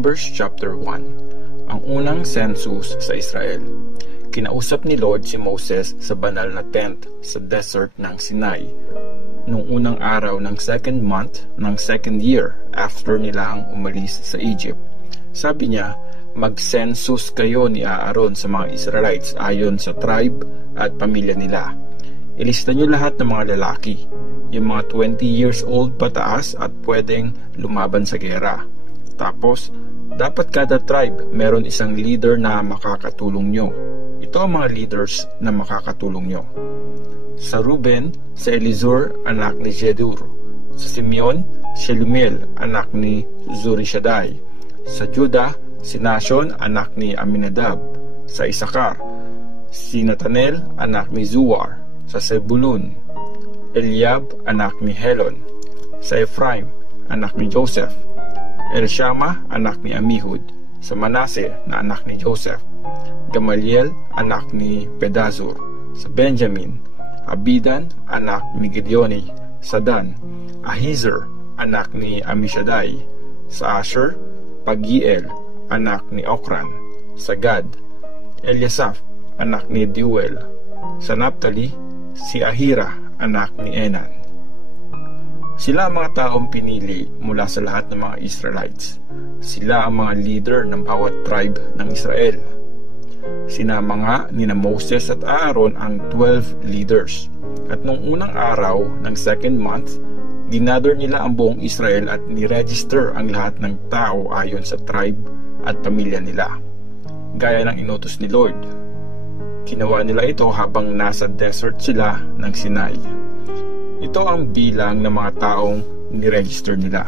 Numbers chapter 1. Ang unang census sa Israel. Kinausap ni Lord si Moses sa banal na tent sa desert ng Sinai nung unang araw ng second month ng second year after nilang umalis sa Egypt. Sabi niya, mag-census kayo ni Aaron sa mga Israelites ayon sa tribe at pamilya nila. Ilista niyo lahat ng mga lalaki, yung mga 20 years old pataas at pwedeng lumaban sa gera. Tapos, dapat kada tribe meron isang leader na makakatulong nyo. Ito ang mga leaders na makakatulong nyo. Sa Ruben, si Elizur, anak ni Jedur. Sa Simeon, Shelumiel, anak ni Zurishaddai. Sa Judah, si Nashon, anak ni Aminadab. Sa Isakar, si Natanel, anak ni Zuar. Sa Zebulun, Eliab, anak ni Helon. Sa Ephraim, anak ni Joseph. Elishama, anak ni Amihud. Sa Manase, na anak ni Joseph. Gamaliel, anak ni Pedazur. Sa Benjamin, Abidan, anak ni Gideoni. Sa Dan, Ahiezer, anak ni Amishadai. Sa Asher, Pagiel, anak ni Okran. Sa Gad, Eliasaph, anak ni Deuel. Sa Naphtali, si Ahira, anak ni Enan. Sila ang mga taong pinili mula sa lahat ng mga Israelites. Sila ang mga leader ng bawat tribe ng Israel. Sinama nga ni Moses at Aaron ang 12 leaders. At nung unang araw ng second month, ginather nila ang buong Israel at niregister ang lahat ng tao ayon sa tribe at pamilya nila, gaya ng inutos ni Lord. Ginawa nila ito habang nasa desert sila ng Sinai. Ito ang bilang ng mga taong niregister nila.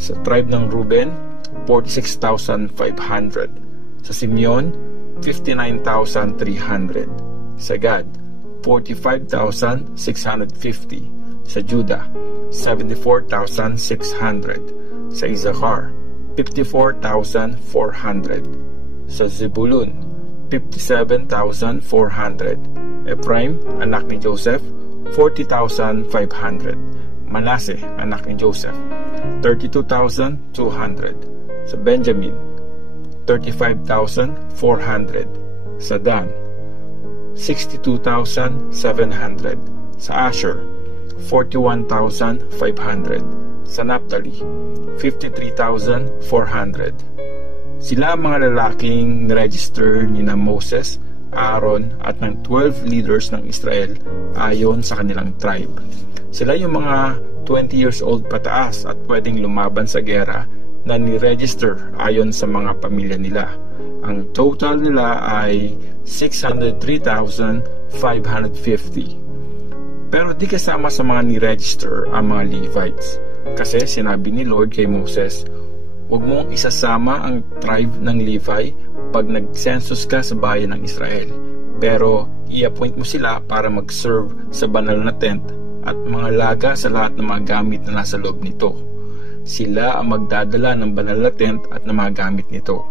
Sa tribe ng Ruben, 46,500. Sa Simeon, 59,300. Sa Gad, 45,650. Sa Judah, 74,600. Sa Isakar, 54,400. Sa Zebulun, 57,400. Ephraim, anak ni Joseph, 40,500. Manase, anak ni Joseph, 32,200. Sa Benjamin, 35,400. Sa Dan, 62,700. Sa Asher, 41,500. Sa Naphtali, 53,400. Sila ang mga lalaking niregister ni Moses, Aaron at ng 12 leaders ng Israel ayon sa kanilang tribe. Sila yung mga 20 years old pataas at pwedeng lumaban sa gera na niregister ayon sa mga pamilya nila. Ang total nila ay 603,550. Pero di kasama sa mga niregister ang mga Levites. Kasi sinabi ni Lord kay Moses, huwag mong isasama ang tribe ng Levi pag nag-census ka sa bayan ng Israel. Pero i-appoint mo sila para mag-serve sa banal na tent at mga laga sa lahat ng mga gamit na nasa loob nito. Sila ang magdadala ng banal na tent at ng mga gamit nito.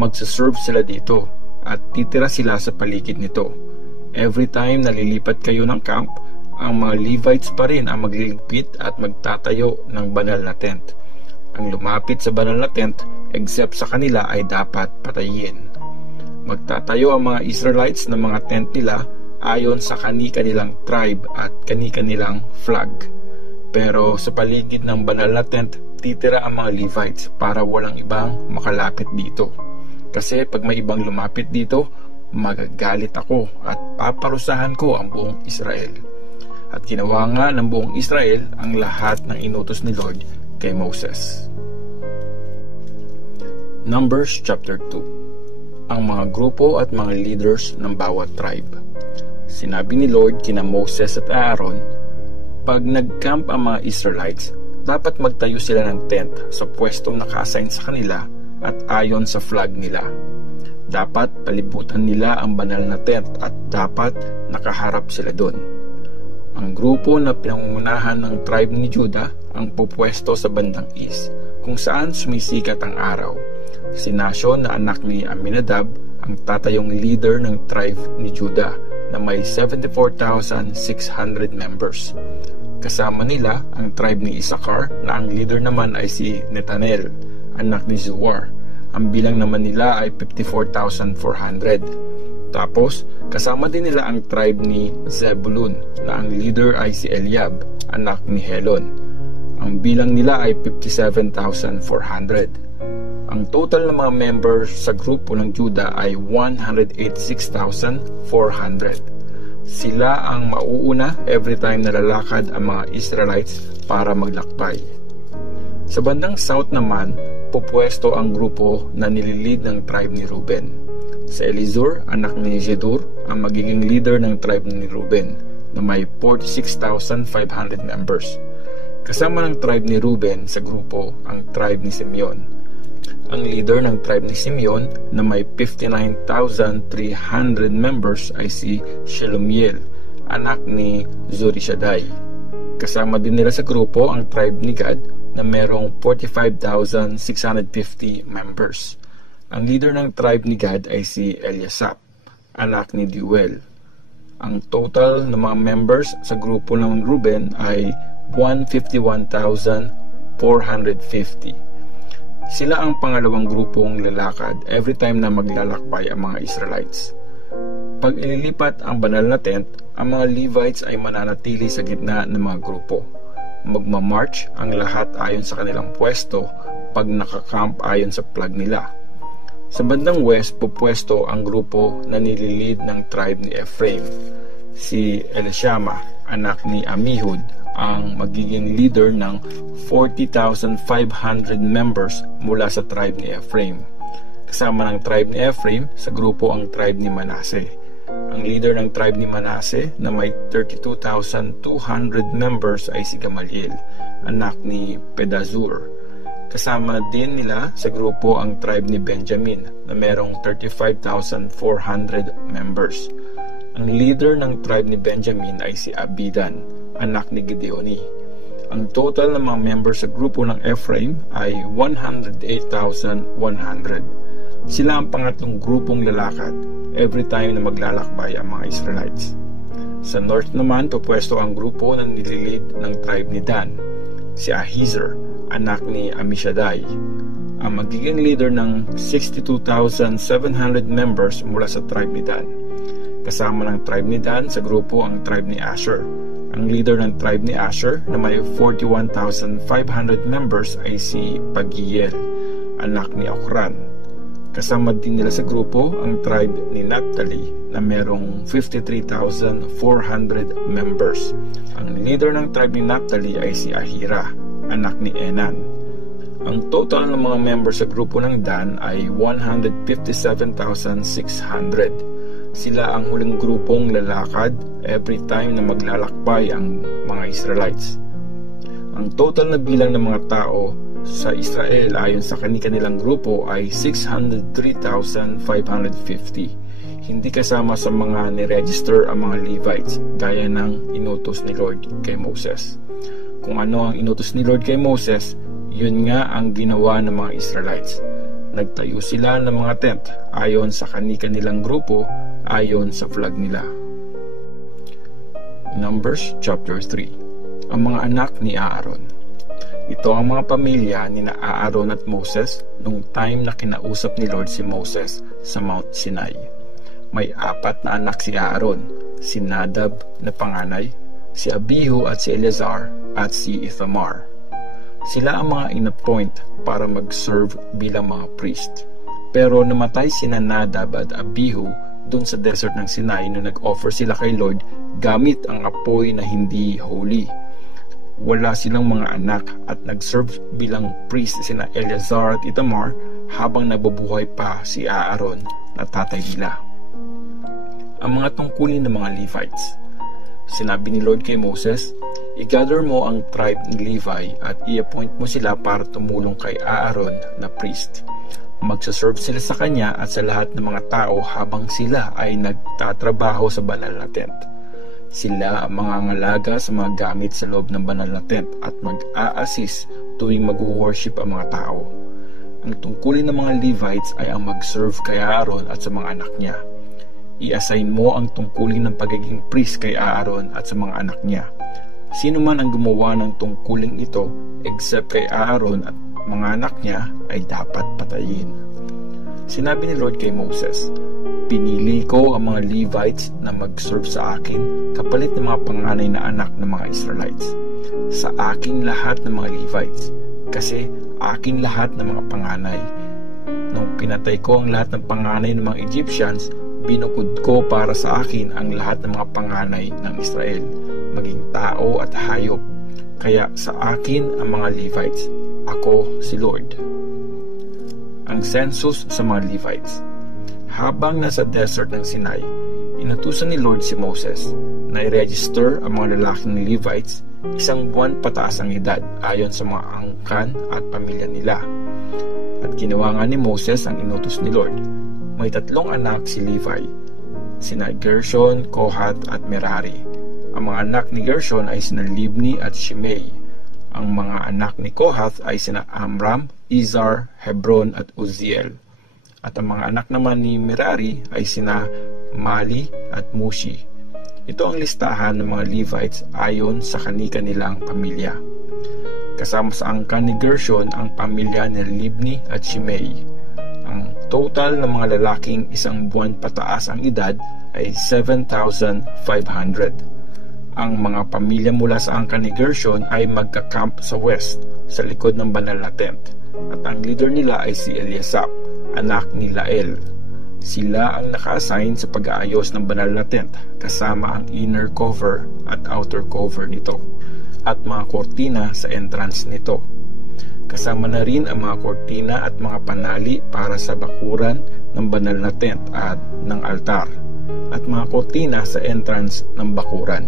Magsaserve sila dito at titira sila sa paligid nito. Every time na lilipat kayo ng camp, ang mga Levites pa rin ang magliligpit at magtatayo ng banal na tent. Ang lumapit sa banal na tent, except sa kanila, ay dapat patayin. Magtatayo ang mga Israelites ng mga tent nila ayon sa kani-kanilang tribe at kani-kanilang flag. Pero sa paligid ng banal na tent, titira ang mga Levites para walang ibang makalapit dito. Kasi pag may ibang lumapit dito, magagalit ako at paparusahan ko ang buong Israel. At ginawa nga ng buong Israel ang lahat ng inutos ni Lord kay Moses. Numbers chapter 2. Ang mga grupo at mga leaders ng bawat tribe. Sinabi ni Lord kina Moses at Aaron, pag nag-camp ang mga Israelites, dapat magtayo sila ng tent sa pwestong naka-assign sa kanila at ayon sa flag nila. Dapat palibutan nila ang banal na tent at dapat nakaharap sila doon. Ang grupo na pinangungunahan ng tribe ni Judah ang pupwesto sa bandang east, kung saan sumisikat ang araw. Si Nashon na anak ni Aminadab ang tatayong leader ng tribe ni Judah na may 74,600 members. Kasama nila ang tribe ni Isakar na ang leader naman ay si Netanel, anak ni Zuar. Ang bilang naman nila ay 54,400. Tapos, kasama din nila ang tribe ni Zebulun na ang leader ay si Eliab, anak ni Helon. Ang bilang nila ay 57,400. Ang total ng mga members sa grupo ng Judah ay 186,400. Sila ang mauuna every time na lalakad ang mga Israelites para maglakbay. Sa bandang south naman, pupwesto ang grupo na nililid ng tribe ni Reuben. Si Elizur, anak ni Jedur, ang magiging leader ng tribe ni Reuben na may 46,500 members. Kasama ng tribe ni Reuben sa grupo ang tribe ni Simeon. Ang leader ng tribe ni Simeon na may 59,300 members ay si Shelumiel, anak ni Zurishadai. Kasama din nila sa grupo ang tribe ni Gad na merong 45,650 members. Ang leader ng tribe ni Gad ay si Eliasap, anak ni Deuel. Ang total ng mga members sa grupo ng Reuben ay 151,450. Sila ang pangalawang grupong lalakad every time na maglalakbay ang mga Israelites. Pag ililipat ang banal na tent, ang mga Levites ay mananatili sa gitna ng mga grupo. Magmamarch ang lahat ayon sa kanilang pwesto pag nakakamp ayon sa flag nila. Sa bandang west, pupwesto ang grupo na nililid ng tribe ni Ephraim. Si Elishama, anak ni Amihud, ang magiging leader ng 40,500 members mula sa tribe ni Ephraim. Kasama ng tribe ni Ephraim sa grupo ang tribe ni Manasseh. Ang leader ng tribe ni Manasseh na may 32,200 members ay si Gamaliel, anak ni Pedazur. Kasama din nila sa grupo ang tribe ni Benjamin na merong 35,400 members. Ang leader ng tribe ni Benjamin ay si Abidan, anak ni Gideoni. Ang total ng mga members sa grupo ng Ephraim ay 108,100. Sila ang pangatlong grupong lalakad every time na maglalakbay ang mga Israelites. Sa north naman, pupwesto ang grupo na nililid ng tribe ni Dan, si Ahiezer, anak ni Amishadai, ang magiging leader ng 62,700 members mula sa tribe ni Dan. Kasama ng tribe ni Dan sa grupo ang tribe ni Asher. Ang leader ng tribe ni Asher na may 41,500 members ay si Pagiel, anak ni Okran. Kasama din nila sa grupo ang tribe ni Naphtali na merong 53,400 members. Ang leader ng tribe ni Naphtali ay si Ahira, anak ni Enan. Ang total ng mga members sa grupo ng Dan ay 157,600. Sila ang huling grupong lalakad every time na maglalakbay ang mga Israelites. Ang total na bilang ng mga tao sa Israel ayon sa kanilang grupo ay 603,550. Hindi kasama sa mga niregister ang mga Levites gaya ng inutos ni Lord kay Moses. Kung ano ang inutos ni Lord kay Moses, yun nga ang ginawa ng mga Israelites. Nagtayo sila ng mga tent ayon sa kanilang grupo ayon sa flag nila. Numbers chapter 3. Ang mga anak ni Aaron. Ito ang mga pamilya ni na Aaron at Moses nung time na kinausap ni Lord si Moses sa Mount Sinai. May 4 na anak si Aaron, si Nadab na panganay, si Abihu at si Eleazar at si Ithamar. Sila ang mga inappoint para mag-serve bilang mga priest. Pero namatay sina Nadab at Abihu dun sa desert ng Sinai nung nag-offer sila kay Lord gamit ang apoy na hindi holy. Wala silang mga anak at nag-serve bilang priest sina Eleazar at Ithamar habang nabubuhay pa si Aaron na tatay nila. Ang mga tungkulin ng mga Levites. Sinabi ni Lord kay Moses, "I-gather mo ang tribe ni Levi at i-appoint mo sila para tumulong kay Aaron na priest. Magsaserve sila sa kanya at sa lahat ng mga tao habang sila ay nagtatrabaho sa banal na tent. Sila ang mangangalaga sa mga gamit sa loob ng banal na tent at mag-a-assist tuwing mag-worship ang mga tao. Ang tungkulin ng mga Levites ay ang mag-serve kay Aaron at sa mga anak niya. I-assign mo ang tungkulin ng pagiging priest kay Aaron at sa mga anak niya. Sino man ang gumawa ng tungkuling ito except kay Aaron at mga anak niya ay dapat patayin. Sinabi ni Lord kay Moses, pinili ko ang mga Levites na mag-serve sa akin kapalit ng mga panganay na anak ng mga Israelites. Sa akin lahat ng mga Levites, kasi akin lahat ng mga panganay. Nung pinatay ko ang lahat ng panganay ng mga Egyptians, binukod ko para sa akin ang lahat ng mga panganay ng Israel, maging tao at hayop. Kaya sa akin ang mga Levites, ako si Lord. Ang census sa mga Levites. Habang nasa desert ng Sinai, inutusan ni Lord si Moses na i-register ang mga lalaking Levites 1 buwan pataas ang edad ayon sa mga angkan at pamilya nila. At ginawa nga ni Moses ang inutos ni Lord. May 3 anak si Levi, sina Gershon, Kohath at Merari. Ang mga anak ni Gershon ay sina Libni at Shimei. Ang mga anak ni Kohath ay sina Amram, Izhar, Hebron at Uzziel. At ang mga anak naman ni Merari ay sina Mali at Mushi. Ito ang listahan ng mga Levites ayon sa kani-kanilang pamilya. Kasama sa angkan ni Gershon ang pamilya ni Libni at Shimei. Ang total ng mga lalaking 1 buwan pataas ang edad ay 7,500. Ang mga pamilya mula sa angkan ni Gershon ay magka-camp sa west, sa likod ng banal na tent. At ang leader nila ay si Eliasap, anak ni Lael. Sila ang naka-assign sa pag-aayos ng banal na tent, kasama ang inner cover at outer cover nito, at mga kortina sa entrance nito. Kasama na rin ang mga kortina at mga panali para sa bakuran ng banal na tent at ng altar, at mga kortina sa entrance ng bakuran.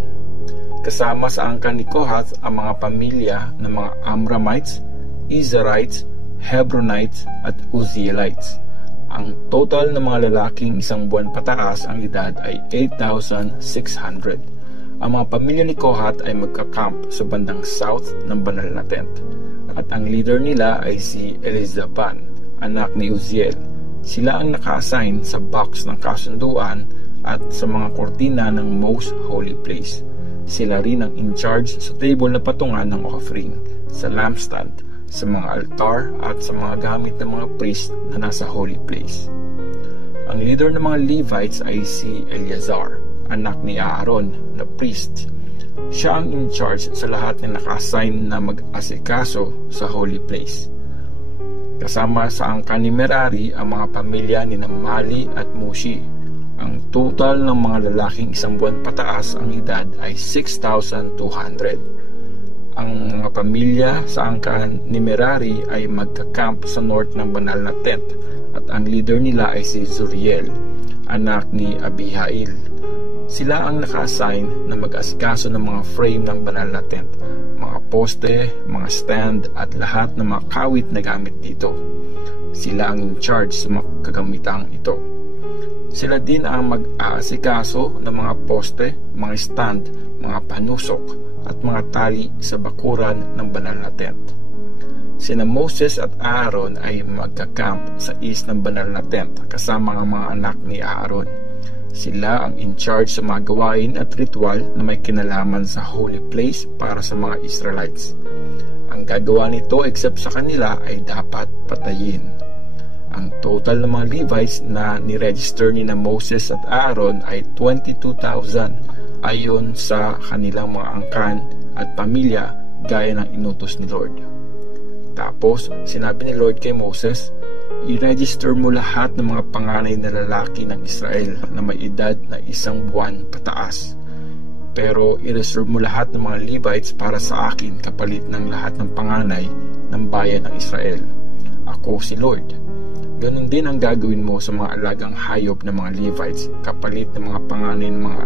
Kasama sa angkan ni Kohath ang mga pamilya ng mga Amramites, Izharites, Hebronites at Uzzielites. Ang total ng mga lalaking 1 buwan pataas ang edad ay 8,600. Ang mga pamilya ni Kohath ay magka-camp sa bandang south ng banal na tent. At ang leader nila ay si Elizaban, anak ni Uzziel. Sila ang naka-assign sa box ng kasunduan at sa mga kortina ng most holy place. Sila rin ang in charge sa table na patungan ng offering, sa lampstand, sa mga altar at sa mga gamit ng mga priest na nasa holy place. Ang leader ng mga Levites ay si Eleazar, anak ni Aaron na priest. Siya ang in charge sa lahat ng naka-assign na mag-asikaso sa holy place. Kasama sa angkan ni Merari ang mga pamilya ni Mali at Mushi. Ang total ng mga lalaking 1 buwan pataas ang edad ay 6,200. Ang mga pamilya sa angkan ni Merari ay magka-camp sa north ng banal na tent, at ang leader nila ay si Zuriel, anak ni Abihail. Sila ang naka-assign na mag-asikaso ng mga frame ng banal na tent, mga poste, mga stand at lahat ng mga kawit na gamit dito. Sila ang in charge sa mga kagamitang ito. Sila din ang mag-aasikaso ng mga poste, mga stand, mga panusok at mga tali sa bakuran ng banal na tent. Sina Moses at Aaron ay magka-camp sa east ng banal na tent kasama ang mga anak ni Aaron. Sila ang in charge sa mga gawain at ritual na may kinalaman sa holy place para sa mga Israelites. Ang gagawa nito except sa kanila ay dapat patayin. Ang total ng mga Levites na niregister ni na Moses at Aaron ay 22,000 ayon sa kanilang mga angkan at pamilya gaya ng inutos ni Lord. Tapos, sinabi ni Lord kay Moses, i-register mo lahat ng mga panganay na lalaki ng Israel na may edad na 1 buwan pataas. Pero i-reserve mo lahat ng mga Levites para sa akin kapalit ng lahat ng panganay ng bayan ng Israel. Ako si Lord. Ganon din ang gagawin mo sa mga alagang hayop ng mga Levites kapalit ng mga panganay ng mga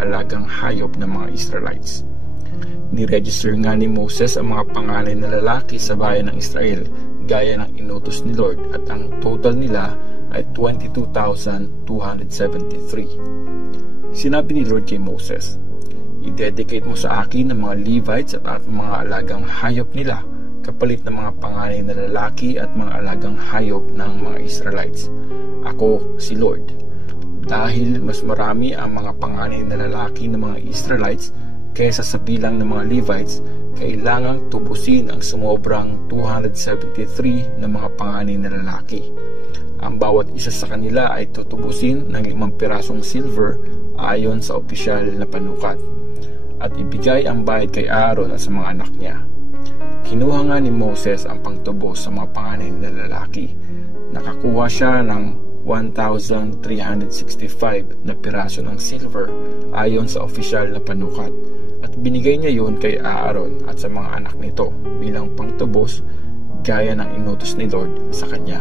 alagang hayop ng mga Israelites. Ni-register nga ni Moses ang mga panganay na lalaki sa bayan ng Israel gaya ng inutos ni Lord, at ang total nila ay 22,273. Sinabi ni Lord kay Moses, i-dedicate mo sa akin ang mga Levites at mga alagang hayop nila kapalit ng mga panganay na lalaki at mga alagang hayop ng mga Israelites. Ako si Lord. Dahil mas marami ang mga panganay na lalaki ng mga Israelites Kaysa sa bilang ng mga Levites, kailangang tubusin ang sumobrang 273 na mga panganay na lalaki. Ang bawat isa sa kanila ay tutubusin ng 5 pirasong silver ayon sa opisyal na panukat, at ibigay ang bayad kay Aaron at sa mga anak niya. Kinuha nga ni Moses ang pangtubos sa mga panganay na lalaki. Nakakuha siya ng 1,365 na piraso ng silver ayon sa opisyal na panukat, at binigay niya yun kay Aaron at sa mga anak nito bilang pangtubos gaya ng inutos ni Lord sa kanya.